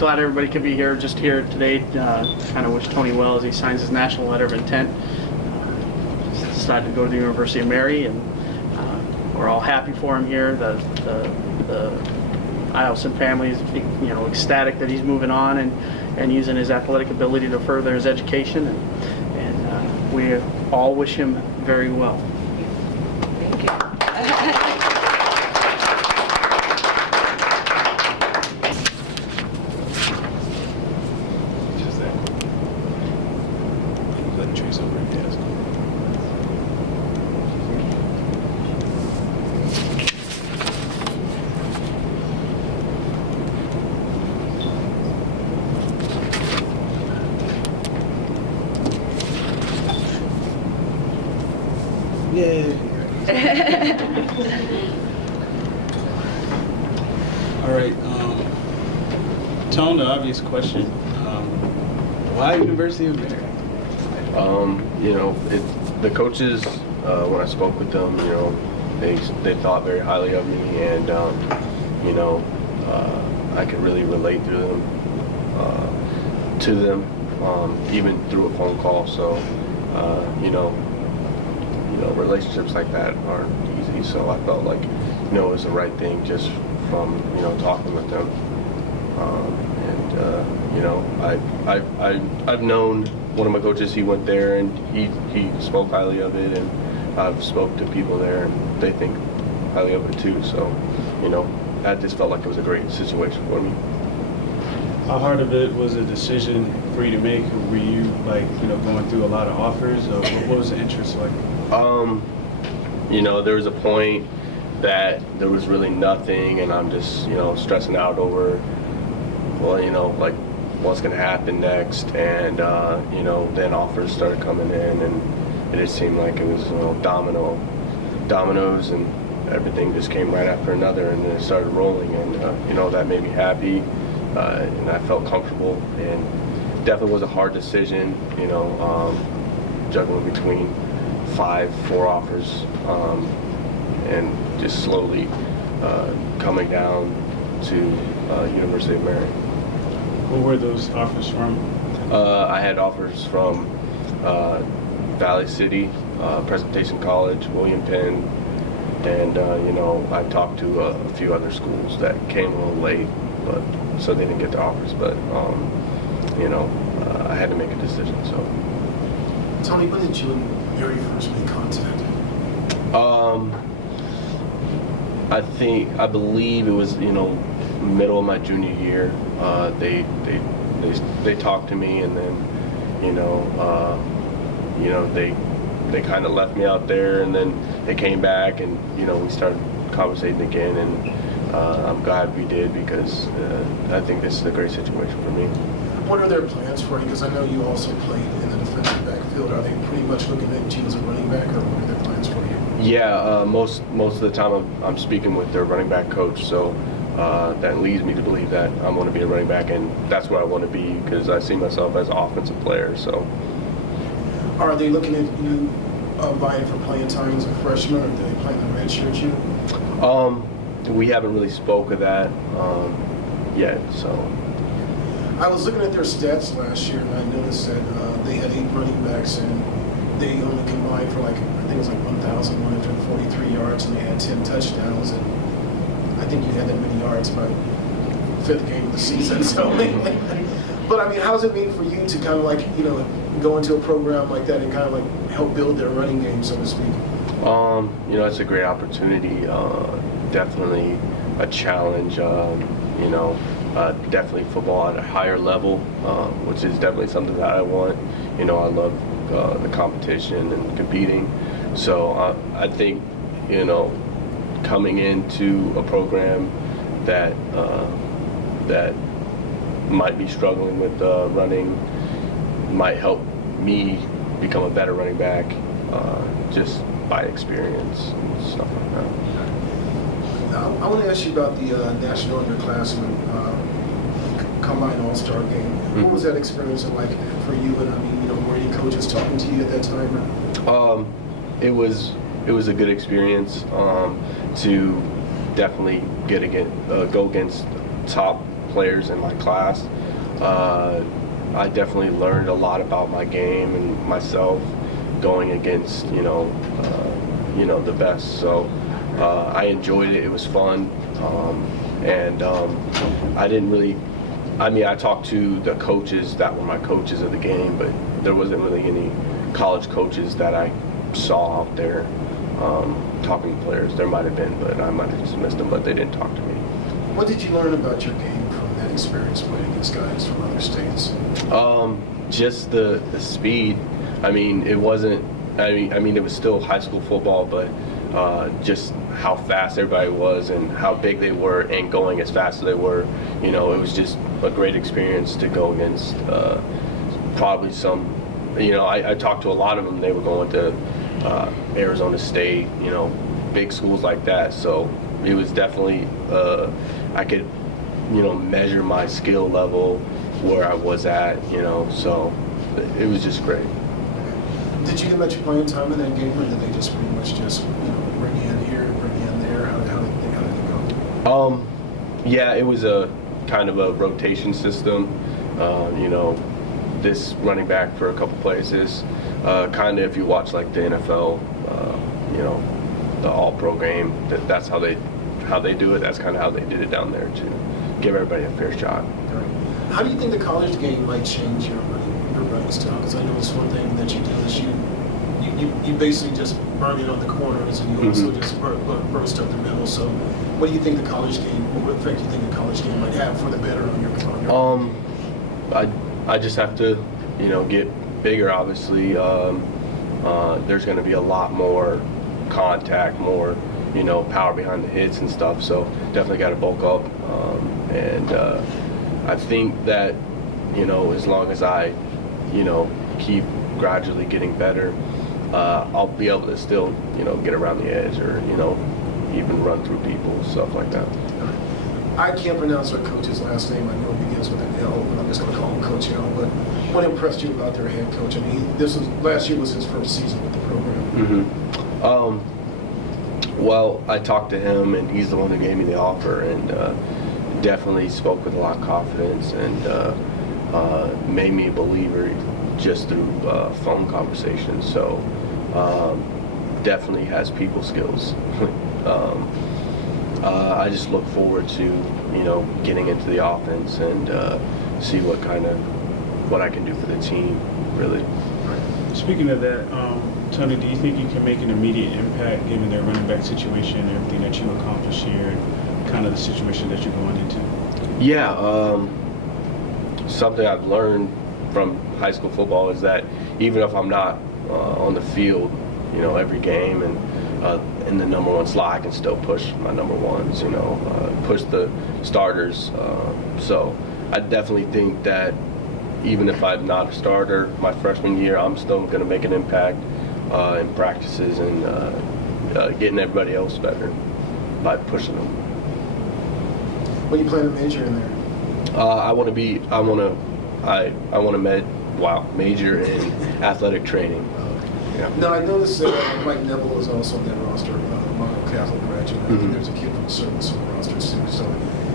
glad everybody could be here, just here today. Kind of wish Tony well as he signs his national letter of intent. Decided to go to the University of Mary, and we're all happy for him here. The Eielson family is, ecstatic that he's moving on and using his athletic ability to further his education, and we all wish him very well. Thank you. All right, Tone, the obvious question, why University of Mary? The coaches, when I spoke with them, they thought very highly of me, and I could really relate to them, even through a phone call. So, relationships like that aren't easy. So I felt like, it was the right thing just from, talking with them. I've known one of my coaches. He went there and he spoke highly of it, and I've spoke to people there and they think highly of it too. So, I just felt like it was a great situation for me. How hard of it was a decision for you to make? Were you going through a lot of offers, or what was the interest like? There was a point that there was really nothing, and I'm just, stressing out over, what's going to happen next. And, then offers started coming in, and it just seemed like it was, dominoes, and everything just came right after another, and then it started rolling, and, that made me happy, and I felt comfortable, and definitely was a hard decision, juggling between 4 offers, and just slowly coming down to University of Mary. Where were those offers from? I had offers from Valley City, Presentation College, William Penn, and I talked to a few other schools that came a little late, but so they didn't get their offers. But I had to make a decision. So. Tony, when did you and Mary first make contact? I believe it was middle of my junior year. They talked to me, and then they kind of left me out there, and then they came back, and we started conversating again, and I'm glad we did, because I think this is a great situation for me. What are their plans for you? Because I know you also played in the defensive backfield. Are they pretty much looking at you as a running back, or what are their plans for you? Yeah, most of the time I'm speaking with their running back coach, so that leads me to believe that I'm going to be a running back, and that's where I want to be, because I see myself as an offensive player. So, are they looking at you vying for playing time as a freshman, or do they plan to redshirt you? We haven't really spoke of that yet. So, I was looking at their stats last year, and I noticed that they had 8 running backs, and they only combined for I think it was 1,143 yards, and they had 10 touchdowns, and I think you had that many yards by the 5th game of the season. So, but I mean, how does it mean for you to kind of go into a program like that and kind of help build their running game, so to speak? It's a great opportunity. Definitely a challenge. Definitely football at a higher level, which is definitely something that I want. I love the competition and competing. So I think, coming into a program that might be struggling with running might help me become a better running back, just by experience and stuff like that. I want to ask you about the National Underclassmen Combine All-Star game. Mm-hmm. What was that experience like for you? And I mean, were any coaches talking to you at that time? It was a good experience to definitely go against top players in my class. I definitely learned a lot about my game and myself going against, the best. So I enjoyed it. It was fun. I didn't really, I talked to the coaches that were my coaches of the game, but there wasn't really any college coaches that I saw out there talking to players. There might have been, but I might have just missed them, but they didn't talk to me. What did you learn about your game from that experience playing against guys from other states? Just the speed. It wasn't, it was still high school football, but just how fast everybody was and how big they were and going as fast as they were, it was just a great experience to go against probably some, I talked to a lot of them. They were going to Arizona State, big schools like that. So it was definitely, I could, measure my skill level where I was at, so it was just great. Did you get much playing time in that game, or did they just pretty much just, bring you in here, bring you in there? How did it go? Yeah, it was a kind of a rotation system. This running back for a couple places. Kind of if you watch like the NFL, the All-Pro game, that's how they do it. That's kind of how they did it down there to give everybody a fair shot. How do you think the college game might change your running style? Because I know it's one thing that you do is you basically just burn it on the corners, and you also just burst up the middle. So, what do you think the college game? What effect do you think the college game might have for the better on your? I just have to, get bigger. Obviously, there's going to be a lot more contact, more, power behind the hits and stuff. So definitely got to bulk up. I think that, as long as I, keep gradually getting better, I'll be able to still, get around the edge or, even run through people, stuff like that. I can't pronounce our coach's last name. I know it begins with an L, but I'm just going to call him Coach L. But what impressed you about their head coach? Last year was his first season with the program. Well, I talked to him, and he's the one who gave me the offer, and definitely spoke with a lot of confidence and made me a believer just through phone conversations. So definitely has people skills. I just look forward to, getting into the offense and see what I can do for the team, really. Speaking of that, Tony, do you think you can make an immediate impact given their running back situation and everything that you accomplished here and kind of the situation that you're going into? Yeah, something I've learned from high school football is that even if I'm not on the field, every game and in the number one slot, I can still push my number ones, push the starters. So I definitely think that even if I'm not a starter my freshman year, I'm still going to make an impact in practices and getting everybody else better by pushing them. What do you plan to major in there? I want to major in athletic training. Yeah. Now, I noticed Mike Neville is also on that roster, Mono Catholic graduate. I think there's a kid from service on the roster too. So,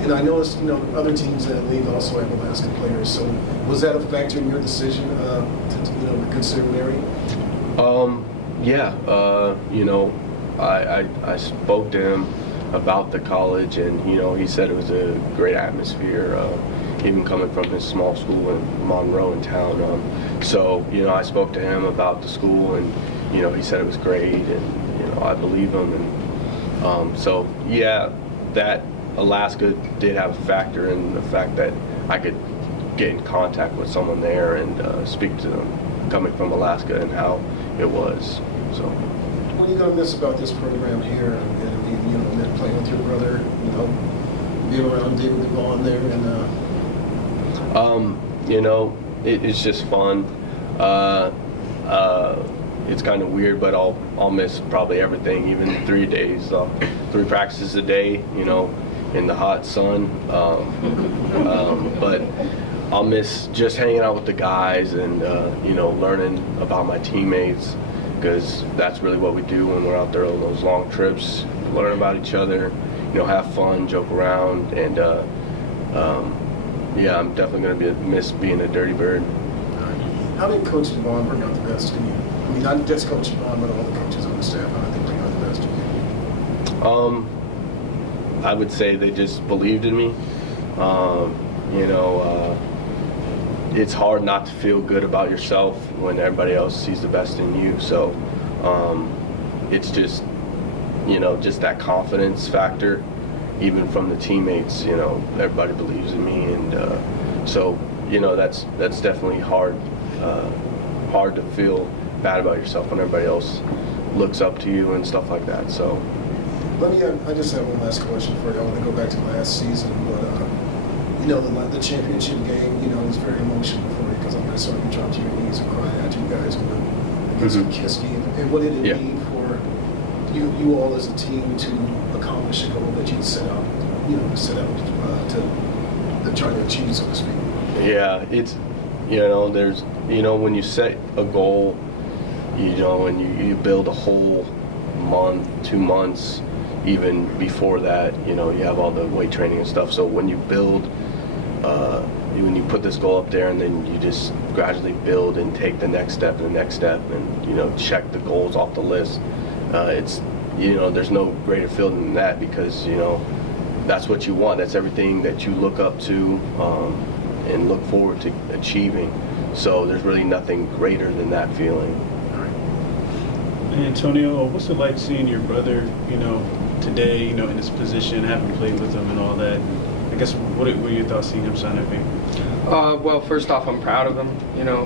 and I noticed, other teams in the league also have Alaska players. So, was that a factor in your decision to consider marrying? Yeah. I spoke to him about the college, and he said it was a great atmosphere. Even coming from his small school in Monroe in town. So, I spoke to him about the school, and, he said it was great, and, I believe him. And so, yeah, that Alaska did have a factor in the fact that I could get in contact with someone there and speak to them coming from Alaska and how it was. So. What are you going to miss about this program here? And playing with your brother, being around David Devon there and it's just fun. It's kind of weird, but I'll miss probably everything, even 3 days, 3 practices a day, in the hot sun. But I'll miss just hanging out with the guys and, learning about my teammates, because that's really what we do when we're out there on those long trips, learn about each other, have fun, joke around, and yeah, I'm definitely going to miss being a Dirty Bird. How did Coach Devon bring out the best in you? I mean, not just Coach Devon, but all the coaches on the staff. How did they bring out the best in you? I would say they just believed in me. It's hard not to feel good about yourself when everybody else sees the best in you. So it's just, just that confidence factor, even from the teammates. Everybody believes in me, and so that's definitely hard to feel bad about yourself when everybody else looks up to you and stuff like that. So. I just have one last question for you. I want to go back to last season, but the championship game, was very emotional for you because I saw you drop to your knees and cry at you guys against Kiski. And what did it mean for you all as a team to accomplish a goal that you set out to try to achieve, so to speak? Yeah, it's there's when you set a goal, and you build a whole month, 2 months. Even before that, you have all the weight training and stuff. So when you build, when you put this goal up there and then you just gradually build and take the next step and the next step and, check the goals off the list, it's, there's no greater feeling than that because, that's what you want. That's everything that you look up to and look forward to achieving. So there's really nothing greater than that feeling. Antonio, what's it like seeing your brother, today, in his position, having played with him and all that? I guess, what were your thoughts seeing him sign that paper? Well, first off, I'm proud of him,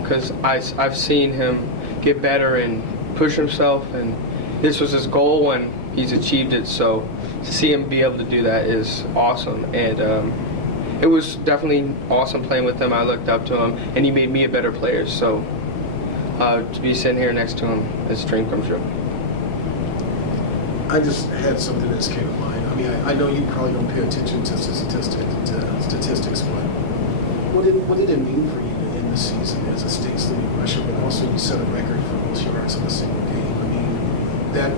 because I've seen him get better and push himself, and this was his goal, and he's achieved it. So to see him be able to do that is awesome, and it was definitely awesome playing with him. I looked up to him, and he made me a better player. So to be sitting here next to him is a dream come true. I just had something that just came to mind. I mean, I know you probably don't pay attention to statistics, but what did it mean for you to end the season as a state-leading rusher, but also you set a record for most yards in a single game? I mean, that,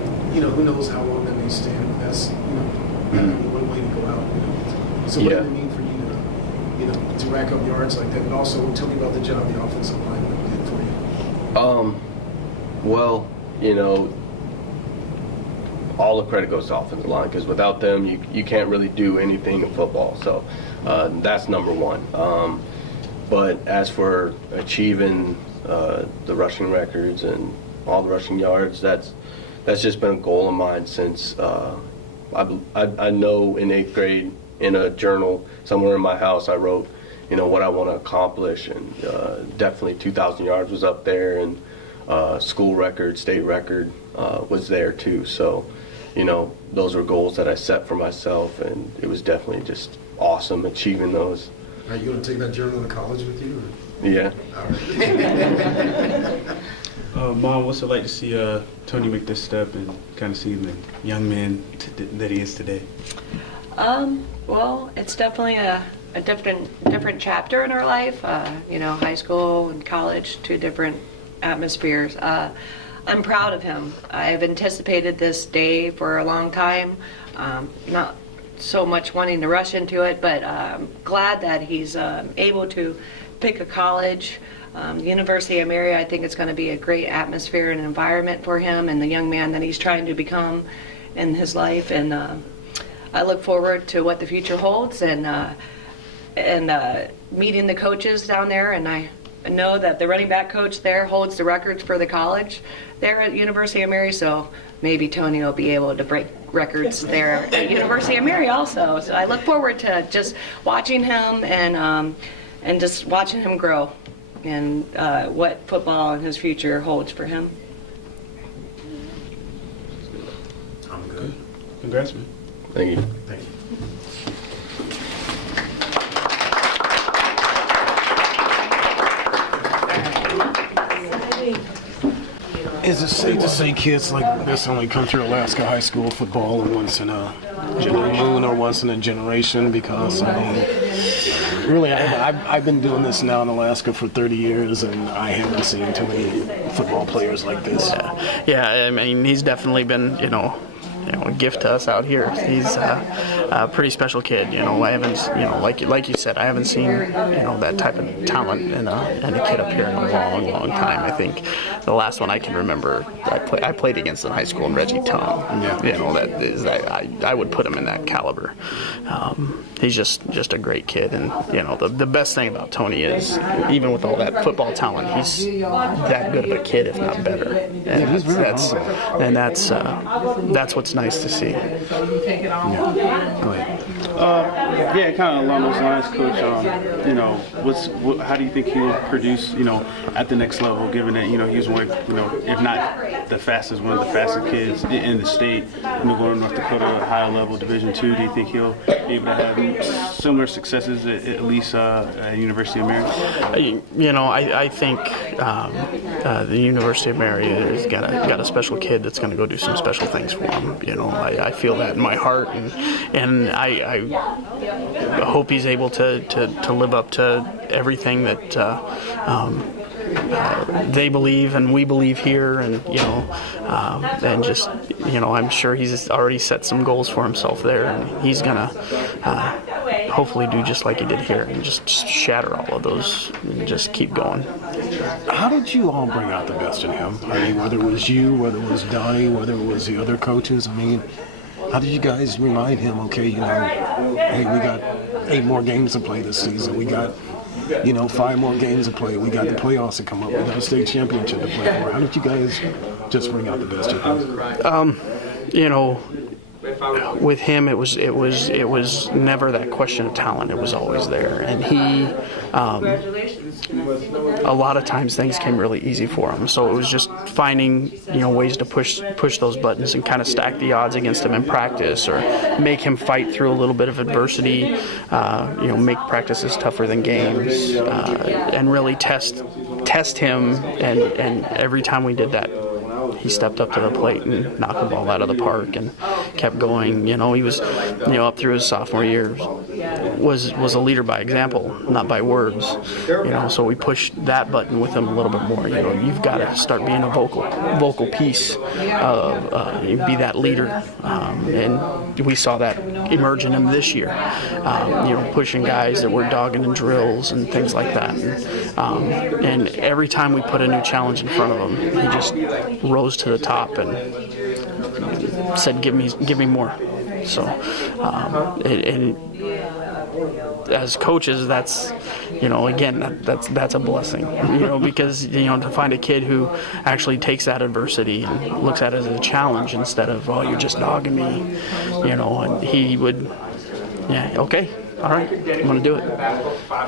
who knows how long that may stand, but that's, one way to go out, So what did it mean for you to rack up yards like that? And also, tell me about the job the offensive line did for you. Well, all the credit goes to offensive line because without them, you can't really do anything in football. So that's number one. But as for achieving the rushing records and all the rushing yards, that's just been a goal of mine since I know in 8th grade in a journal somewhere in my house I wrote, what I want to accomplish, and definitely 2,000 yards was up there, and school record, state record was there too. So, those were goals that I set for myself, and it was definitely just awesome achieving those. Are you going to take that journal to college with you? Or? Yeah. All right. Mom, what's it like to see Tony make this step and kind of see the young man that he is today? Well, it's definitely a different chapter in our life. High school and college, two different atmospheres. I'm proud of him. I've anticipated this day for a long time. Not so much wanting to rush into it, but glad that he's able to pick a college. University of Mary, I think it's going to be a great atmosphere and environment for him and the young man that he's trying to become in his life. And I look forward to what the future holds and meeting the coaches down there. And I know that the running back coach there holds the records for the college there at University of Mary, so maybe Tony will be able to break records there at University of Mary also. So I look forward to just watching him and just watching him grow and what football and his future holds for him. I'm good. Congrats, man. Thank you. Thank you. Is it safe to say kids like this only come through Alaska high school football once in a blue moon or once in a generation? Because really, I've been doing this now in Alaska for 30 years, and I haven't seen too many football players like this. Yeah, I mean, he's definitely been, a gift to us out here. He's a pretty special kid. I haven't, like you said, I haven't seen, that type of talent in a kid up here in a long, long time. I think the last one I can remember, I played against in high school, and Reggie Tongue. I would put him in that caliber. He's just a great kid, and the best thing about Tony is, even with all that football talent, he's that good of a kid, if not better. And that's what's nice to see. Go ahead. Kind of along those lines, Coach. How do you think he'll produce, at the next level? Given that he's one, if not the fastest, one of the fastest kids in the state, going to North Dakota, higher level Division II. Do you think he'll be able to have similar successes at least at University of Mary? I think the University of Mary has got a special kid that's going to go do some special things for him. I feel that in my heart, and I hope he's able to live up to everything that they believe and we believe here, and just I'm sure he's already set some goals for himself there, and he's gonna hopefully do just like he did here and just shatter all of those and just keep going. How did you all bring out the best in him? I mean, whether it was you, whether it was Donnie, whether it was the other coaches, how did you guys remind him, okay, hey, we got 8 more games to play this season. We got 5 more games to play. We got the playoffs to come up. We got a state championship to play for. How did you guys just bring out the best in him? With him, it was never that question of talent. It was always there, and he. A lot of times things came really easy for him, so it was just finding ways to push those buttons and kind of stack the odds against him in practice, or make him fight through a little bit of adversity. Make practices tougher than games, and really test him. And every time we did that, he stepped up to the plate and knocked the ball out of the park and kept going. He was, up through his sophomore year, was a leader by example, not by words. So we pushed that button with him a little bit more. You've got to start being a vocal piece of be that leader, and we saw that emerge in him this year. Pushing guys that were dogging in drills and things like that. And every time we put a new challenge in front of him, he just rose to the top and said, "Give me more." So, and as coaches, that's that's a blessing, because to find a kid who actually takes that adversity and looks at it as a challenge instead of, "Oh, you're just dogging me," and he would, okay, all right, I'm going to do it,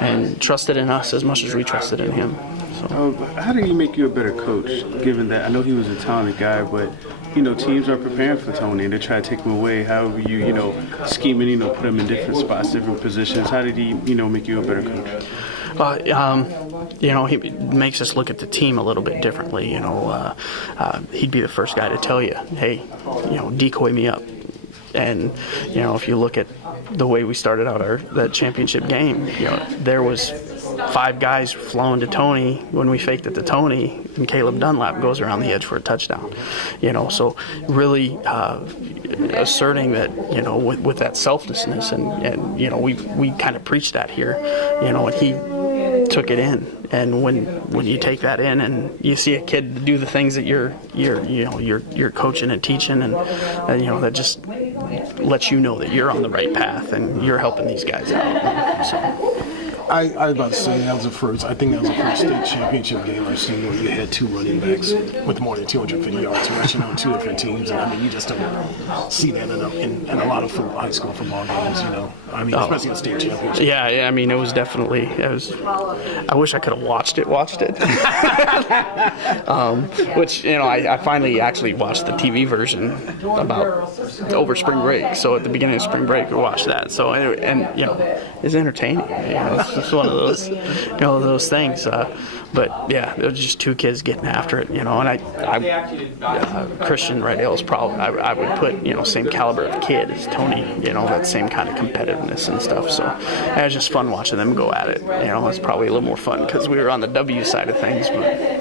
and trusted in us as much as we trusted in him. So. How did he make you a better coach, given that I know he was a talented guy, but teams are preparing for Tony and they try to take him away. How were you, scheming, put him in different spots, different positions? How did he, make you a better coach? He makes us look at the team a little bit differently. He'd be the first guy to tell you, hey, decoy me up. And, if you look at the way we started out that championship game, there was 5 guys flowing to Tony when we faked it to Tony, and Caleb Dunlap goes around the edge for a touchdown. So really asserting that, with that selflessness, and we kind of preached that here, and he took it in. And when you take that in and you see a kid do the things that you're coaching and teaching, and that just lets you know that you're on the right path and you're helping these guys out. So. I was about to say I think that was the first state championship game I've seen where you had 2 running backs with more than 250 yards rushing on 2 different teams, and you just don't see that in a lot of high school football games, especially in the state championship. Yeah, it was definitely. I wish I could have watched it. Which I finally actually watched the TV version over spring break. So at the beginning of spring break, we watched that. So it's entertaining. It's one of those things. But yeah, it was just 2 kids getting after it, and I Christian Rydell is probably I would put same caliber of kid as Tony, that same kind of competitiveness and stuff. So it was just fun watching them go at it. It's probably a little more fun because we were on the W side of things, but.